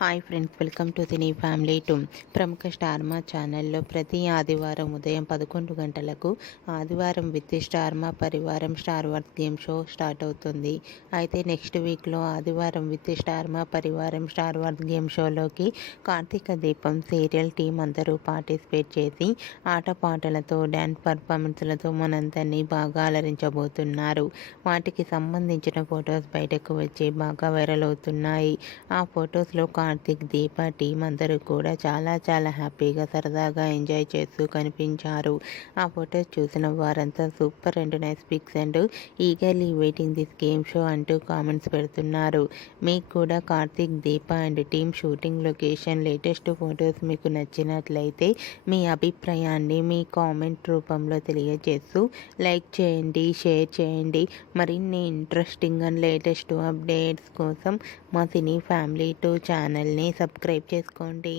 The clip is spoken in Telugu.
Hi friends, welcome to cine family two. ప్రముఖ స్టార్ మా ఛానల్లో ప్రతి ఆదివారం ఉదయం 11 గంటలకు ఆదివారం with star Maa Parivaaram star vs game show start అవుతుంది. అయితే నెక్స్ట్ వీక్లో ఆదివారం with star Maa Parivaaram star vs game షోలోకి కార్తీక దీపం సీరియల్ టీం అందరూ పార్టిసిపేట్ చేసి ఆటపాటలతో డ్యాన్స్ పర్ఫార్మెన్స్లతో మనందరినీ బాగా అలరించబోతున్నారు. వాటికి సంబంధించిన ఫొటోస్ బయటకు వచ్చి బాగా వైరల్ అవుతున్నాయి. ఆ ఫొటోస్లో కార్తిక్, దీప టీం అందరూ కూడా చాలా హ్యాపీగా సరదాగా ఎంజాయ్ చేస్తూ కనిపించారు. ఆ ఫొటోస్ చూసిన వారంతా super and nice pics and eagerly waiting this game show అంటూ కామెంట్స్ పెడుతున్నారు. మీకు కూడా Karthik, Deepa and team shooting location latest photos మీకు నచ్చినట్లయితే మీ అభిప్రాయాన్ని మీ కామెంట్ రూపంలో తెలియజేస్తూ లైక్ చేయండి, షేర్ చేయండి. మరిన్ని ఇంట్రెస్టింగ్ అండ్ లేటెస్ట్ అప్డేట్స్ కోసం మా సినీ ఫ్యామిలీ టూ ఛానల్ని సబ్స్క్రైబ్ చేసుకోండి.